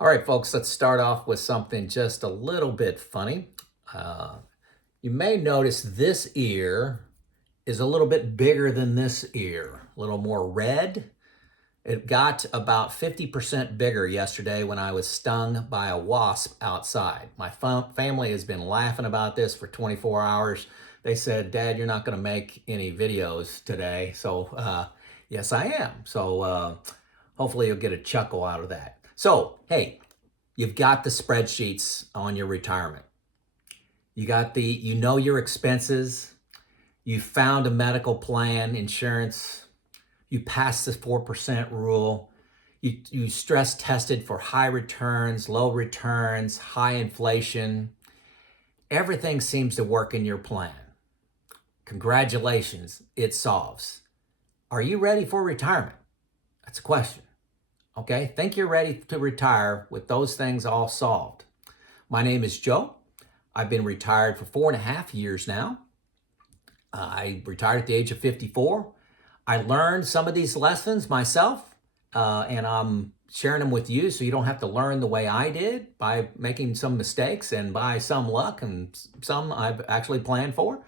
All right, folks, let's start off with something just a little bit funny. Uh, you may notice this ear is a little bit bigger than this ear, a little more red. It got about 50% bigger yesterday when I was stung by a wasp outside. My family has been laughing about this for 24 hours. They said, Dad, you're not going to make any videos today. So, yes, I am. So, hopefully, you'll get a chuckle out of that. So, hey, you've got the spreadsheets on your retirement. You know your expenses. You found a medical plan, insurance. You passed the 4% rule. You stress tested for high returns, low returns, high inflation. Everything seems to work in your plan. Congratulations, it solves. Are you ready for retirement? That's a question. Okay, think you're ready to retire with those things all solved. My name is Joe. I've been retired for 4.5 years now. I retired at the age of 54. I learned some of these lessons myself, and I'm sharing them with you so you don't have to learn the way I did by making some mistakes and by some luck and some I've actually planned for.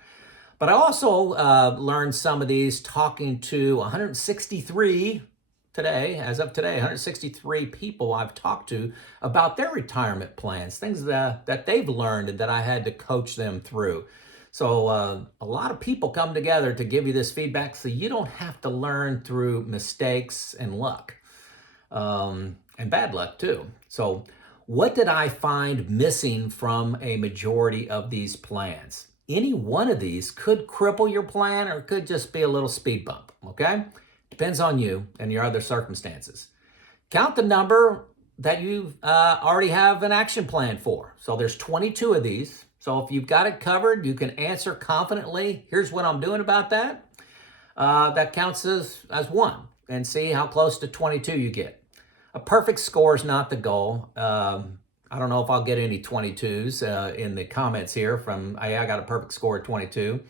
But I also learned some of these talking to 163 today, as of today, 163 people I've talked to about their retirement plans, things that they've learned and that I had to coach them through. So a lot of people come together to give you this feedback so you don't have to learn through mistakes and luck, and bad luck too. So what did I find missing from a majority of these plans? Any one of these could cripple your plan or could just be a little speed bump, okay? Depends on you and your other circumstances. Count the number that you already have an action plan for. So there's 22 of these. So if you've got it covered, you can answer confidently, here's what I'm doing about that. That counts as one, and see how close to 22 you get. A perfect score is not the goal. I don't know if I'll get any 22s in the comments here from, I got a perfect score of 22.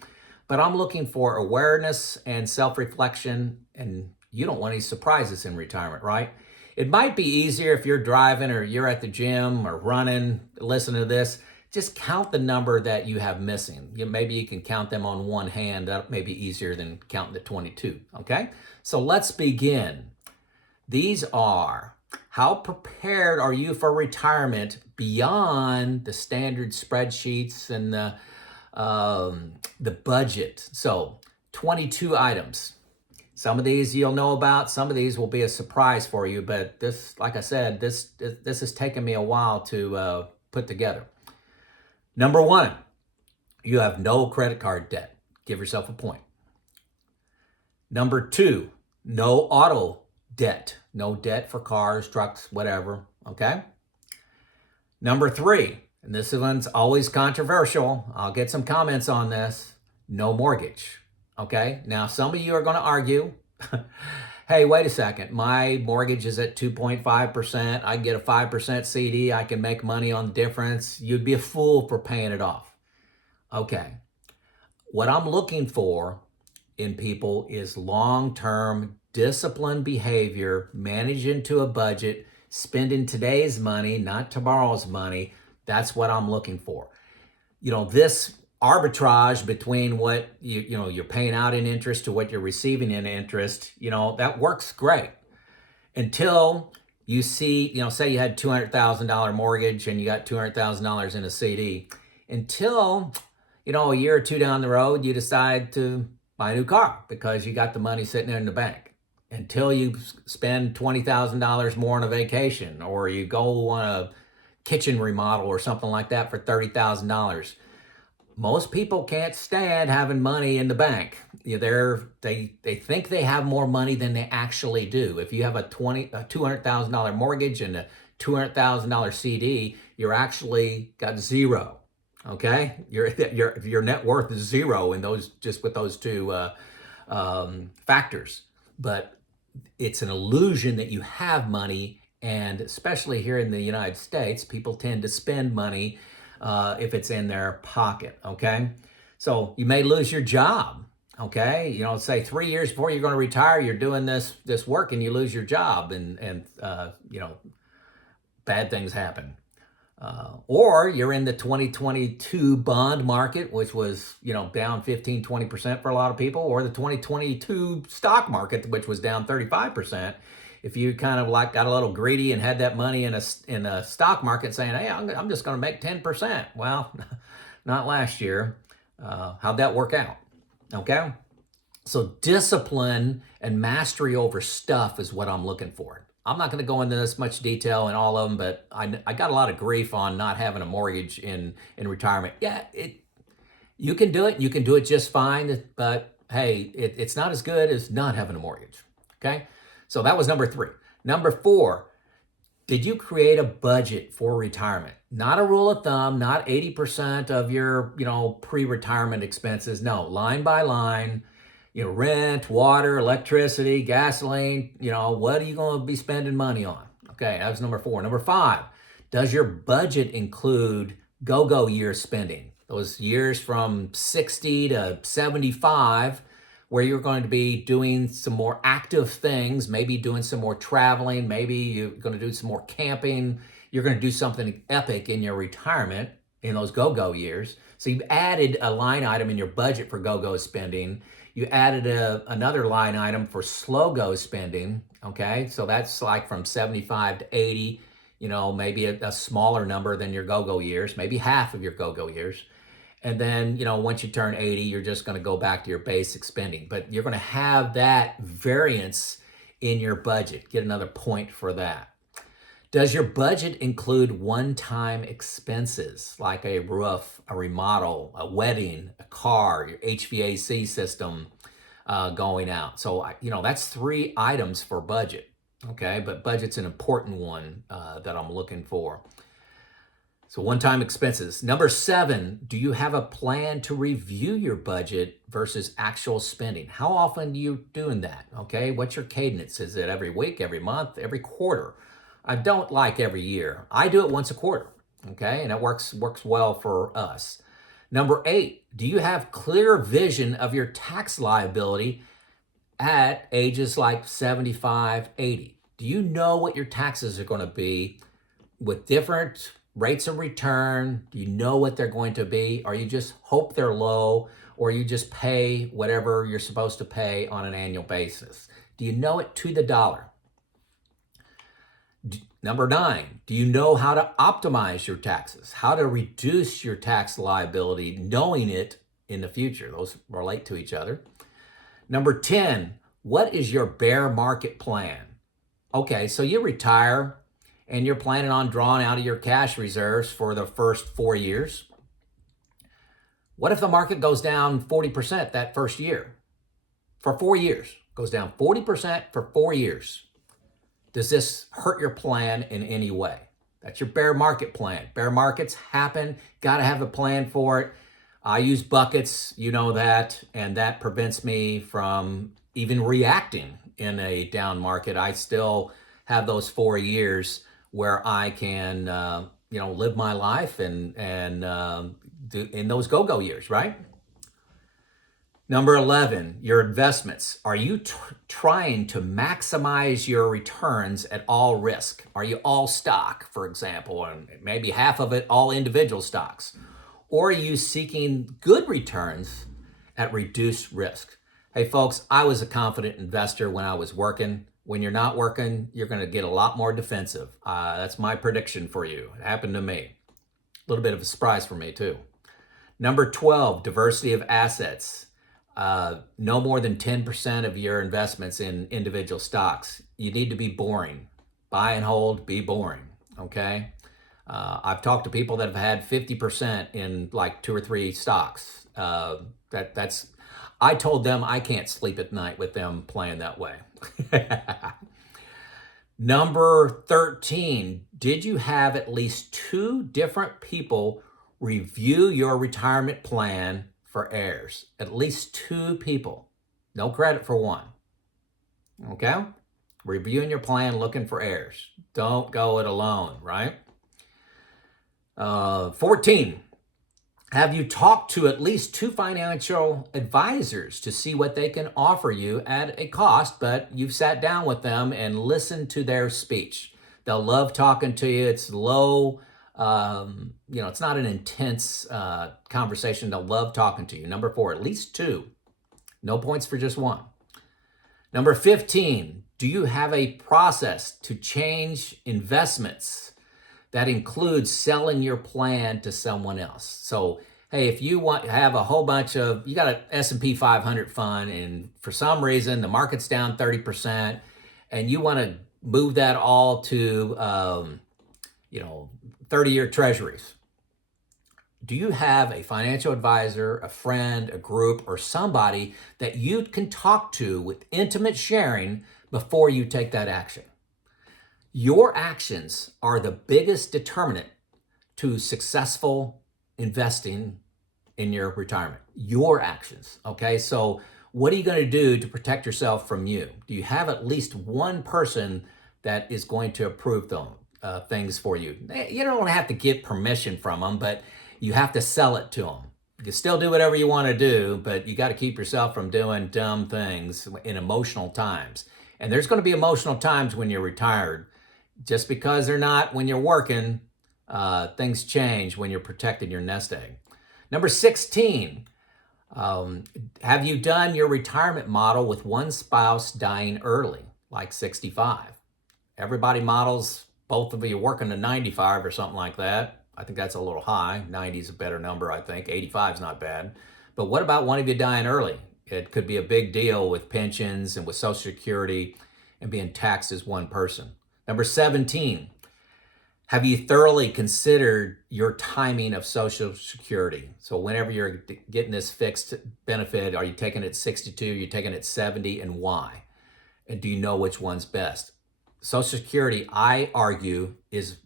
But I'm looking for awareness and self-reflection, and you don't want any surprises in retirement, right? It might be easier if you're driving or you're at the gym or running, listen to this. Just count the number that you have missing. Maybe you can count them on one hand. That may be easier than counting the 22, okay? So let's begin. These are, how prepared are you for retirement beyond the standard spreadsheets and the budget? So 22 items. Some of these you'll know about, some of these will be a surprise for you, but this, like I said, this has taken me a while to put together. Number one, you have no credit card debt. Give yourself a point. Number two, no auto debt. No debt for cars, trucks, whatever, okay? Number three, and this one's always controversial. I'll get some comments on this. No mortgage, okay? Now, some of you are going to argue, hey, wait a second. My mortgage is at 2.5%. I can get a 5% CD. I can make money on the difference. You'd be a fool for paying it off. Okay. What I'm looking for in people is long-term disciplined behavior, managing to a budget, spending today's money, not tomorrow's money. That's what I'm looking for. This arbitrage between what you're paying out in interest to what you're receiving in interest, that works great until you see, say you had $200,000 mortgage and you got $200,000 in a CD, until a year or two down the road you decide to buy a new car because you got the money sitting there in the bank, until you spend $20,000 more on a vacation, or you go on a kitchen remodel or something like that for $30,000. Most people can't stand having money in the bank. They think they have more money than they actually do. If you have a $200,000 mortgage and a $200,000 CD, you're actually got zero. Okay, your net worth is zero in those, just with those two factors. But it's an illusion that you have money, and especially here in the United States, people tend to spend money if it's in their pocket, okay? So you may lose your job, okay? Say 3 years before you're going to retire, you're doing this work and you lose your job, and bad things happen. Or you're in the 2022 bond market, which was, down 15, 20% for a lot of people, or the 2022 stock market, which was down 35%. If you kind of like got a little greedy and had that money in a stock market saying, hey, I'm just going to make 10%. Well, not last year. How'd that work out? Okay. So discipline and mastery over stuff is what I'm looking for. I'm not going to go into this much detail in all of them, but I got a lot of grief on not having a mortgage in retirement. Yeah, you can do it. You can do it just fine. But hey, it's not as good as not having a mortgage. Okay. So that was number 3. Number 4, did you create a budget for retirement? Not a rule of thumb, not 80% of your, pre-retirement expenses. No, line by line. Rent, water, electricity, gasoline, what are you going to be spending money on? Okay, that was number 4. Number 5, does your budget include go-go year spending? Those years from 60 to 75, where you're going to be doing some more active things, maybe doing some more traveling, maybe you're going to do some more camping, you're going to do something epic in your retirement in those go-go years. So you've added a line item in your budget for go-go spending. You added another line item for slow-go spending, okay? So that's like from 75 to 80, maybe a smaller number than your go-go years, maybe half of your go-go years. And then, once you turn 80, you're just going to go back to your basic spending. But you're going to have that variance in your budget. Get another point for that. Does your budget include one-time expenses like a roof, a remodel, a wedding, a car, your HVAC system going out? So, that's 3 items for budget, okay? But budget's an important one that I'm looking for. So one-time expenses. Number 7, do you have a plan to review your budget versus actual spending? How often are you doing that, okay? What's your cadence? Is it every week, every month, every quarter? I don't like every year. I do it once a quarter, okay? And it works well for us. Number 8, do you have clear vision of your tax liability at ages like 75, 80? Do you know what your taxes are going to be with different rates of return? Do you know what they're going to be? Or you just hope they're low, or you just pay whatever you're supposed to pay on an annual basis? Do you know it to the dollar? Number 9, do you know how to optimize your taxes? How to reduce your tax liability, knowing it in the future? Those relate to each other. Number 10, what is your bear market plan? Okay, so you retire and you're planning on drawing out of your cash reserves for the first 4 years. What if the market goes down 40% that first year? For 4 years, goes down 40% for 4 years. Does this hurt your plan in any way? That's your bear market plan. Bear markets happen, got to have a plan for it. I use buckets, you know that, and that prevents me from even reacting in a down market. I still have those 4 years where I can, live my life and do in those go-go years, right? Number 11, your investments. Are you trying to maximize your returns at all risk? Are you all stock, for example, and maybe half of it all individual stocks? Or are you seeking good returns at reduced risk? Hey folks, I was a confident investor when I was working. When you're not working, you're going to get a lot more defensive. That's my prediction for you. It happened to me. A little bit of a surprise for me too. Number 12, diversity of assets. No more than 10% of your investments in individual stocks. You need to be boring. Buy and hold, be boring, okay? I've talked to people that have had 50% in like 2 or 3 stocks. I told them I can't sleep at night with them playing that way. Number 13, did you have at least 2 different people review your retirement plan for heirs? At least 2 people. No credit for 1. Okay? Reviewing your plan, looking for heirs. Don't go it alone, right? 14, have you talked to at least 2 financial advisors to see what they can offer you at a cost, but you've sat down with them and listened to their speech? They'll love talking to you. It's low, it's not an intense conversation. They'll love talking to you. Number 4, at least 2. No points for just 1. Number 15, do you have a process to change investments that includes selling your plan to someone else? So, hey, if you have a whole bunch of, you got an S&P 500 fund, and for some reason the market's down 30%, and you want to move that all to, 30-year treasuries. Do you have a financial advisor, a friend, a group, or somebody that you can talk to with intimate sharing before you take that action? Your actions are the biggest determinant to successful investing in your retirement. Your actions, okay? So what are you going to do to protect yourself from you? Do you have at least one person that is going to approve things for you? You don't have to get permission from them, but you have to sell it to them. You can still do whatever you want to do, but you got to keep yourself from doing dumb things in emotional times. And there's going to be emotional times when you're retired. Just because they're not when you're working, things change when you're protecting your nest egg. Number 16, have you done your retirement model with one spouse dying early, like 65? Everybody models both of you working to 95 or something like that. I think that's a little high. 90 is a better number, I think. 85 is not bad. But what about one of you dying early? It could be a big deal with pensions and with Social Security and being taxed as one person. Number 17, have you thoroughly considered your timing of Social Security? So whenever you're getting this fixed benefit, are you taking it at 62, you're taking it at 70, and why? And do you know which one's best? Social Security, I argue, is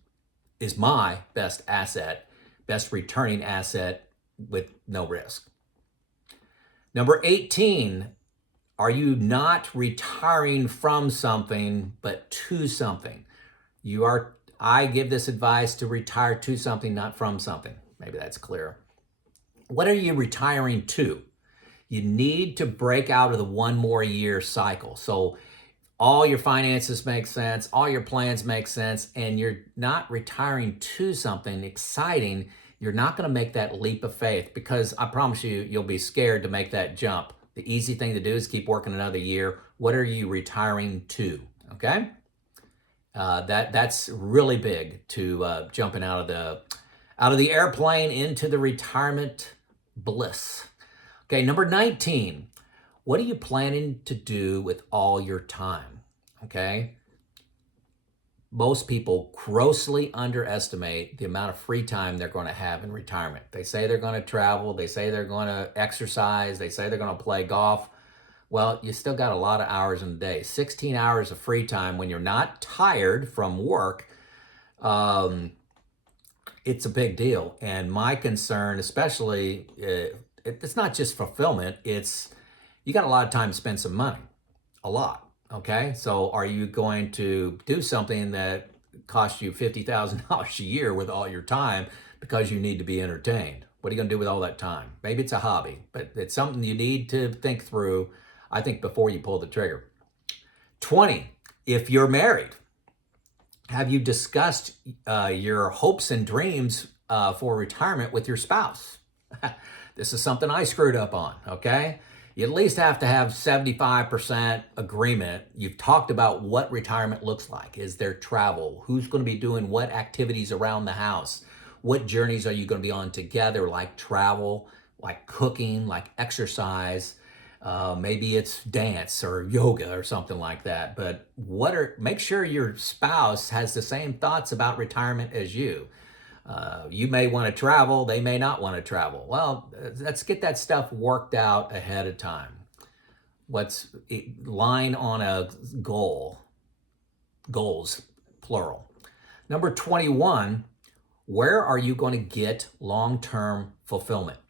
my best asset, best returning asset with no risk. Number 18, are you not retiring from something, but to something? I give this advice to retire to something, not from something. Maybe that's clear. What are you retiring to? You need to break out of the one more year cycle. So all your finances make sense, all your plans make sense, and you're not retiring to something exciting, you're not going to make that leap of faith, because I promise you, you'll be scared to make that jump. The easy thing to do is keep working another year. What are you retiring to? Okay? That's really big to jumping out of the airplane into the retirement bliss. Okay, number 19. What are you planning to do with all your time? Okay? Most people grossly underestimate the amount of free time they're going to have in retirement. They say they're going to travel, they say they're going to exercise, they say they're going to play golf. Well, you still got a lot of hours in a day. 16 hours of free time when you're not tired from work. It's a big deal. And my concern, especially, it's not just fulfillment, it's you got a lot of time to spend some money. A lot. Okay? So are you going to do something that costs you $50,000 a year with all your time because you need to be entertained? What are you going to do with all that time? Maybe it's a hobby, but it's something you need to think through, I think, before you pull the trigger. 20, if you're married, have you discussed your hopes and dreams for retirement with your spouse? This is something I screwed up on, okay? You at least have to have 75% agreement. You've talked about what retirement looks like. Is there travel? Who's going to be doing what activities around the house? What journeys are you going to be on together, like travel, like cooking, like exercise? Maybe it's dance or yoga or something like that. But make sure your spouse has the same thoughts about retirement as you. You may want to travel, they may not want to travel. Well, let's get that stuff worked out ahead of time. Line on a goals, plural. Number 21, where are you going to get long-term fulfillment?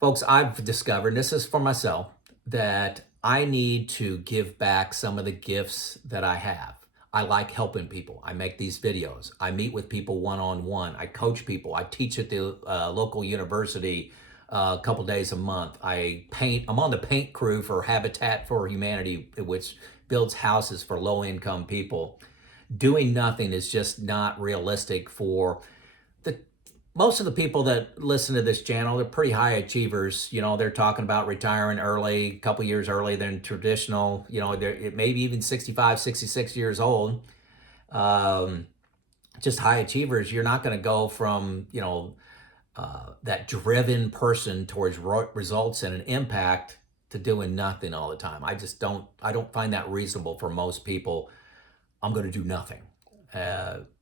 Folks, I've discovered, this is for myself, that I need to give back some of the gifts that I have. I like helping people. I make these videos. I meet with people one-on-one. I coach people. I teach at the local university a couple days a month. I paint. I'm on the paint crew for Habitat for Humanity, which builds houses for low-income people. Doing nothing is just not realistic for the most of the people that listen to this channel. They're pretty high achievers. You know, they're talking about retiring early, a couple years early than traditional. You know, they're maybe even 65, 66 years old. Just high achievers. You're not going to go from, that driven person towards results and an impact to doing nothing all the time. I don't find that reasonable for most people. I'm going to do nothing.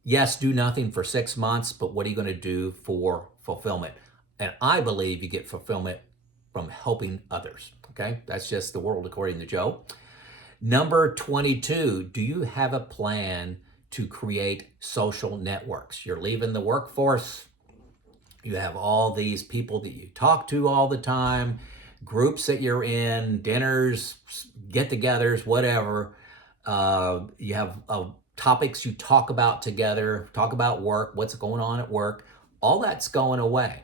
Yes, do nothing for 6 months, but what are you going to do for fulfillment? And I believe you get fulfillment from helping others. Okay, that's just the world according to Joe. Number 22, do you have a plan to create social networks? You're leaving the workforce. You have all these people that you talk to all the time, groups that you're in, dinners, get-togethers, whatever. You have topics you talk about together, talk about work, what's going on at work. All that's going away.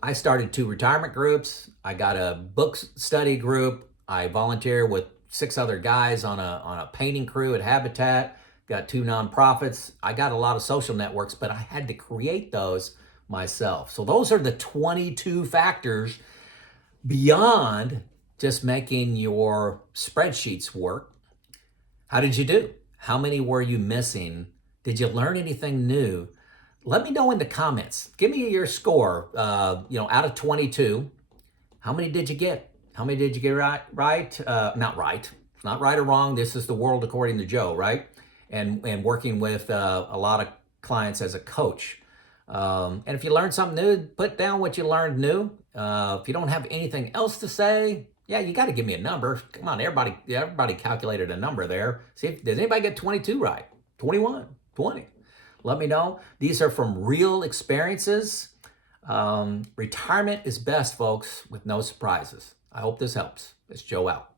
I started 2 retirement groups. I got a book study group. I volunteer with 6 other guys on a painting crew at Habitat. Got 2 nonprofits. I got a lot of social networks, but I had to create those myself. So those are the 22 factors beyond just making your spreadsheets work. How did you do? How many were you missing? Did you learn anything new? Let me know in the comments. Give me your score. Out of 22, how many did you get? How many did you get right? Not right. It's not right or wrong. This is the world according to Joe, right? And working with a lot of clients as a coach. And if you learned something new, put down what you learned new. If you don't have anything else to say, yeah, you got to give me a number. Come on, everybody calculated a number there. See, does anybody get 22 right? 21, 20? Let me know. These are from real experiences. Retirement is best, folks, with no surprises. I hope this helps. It's Joe out.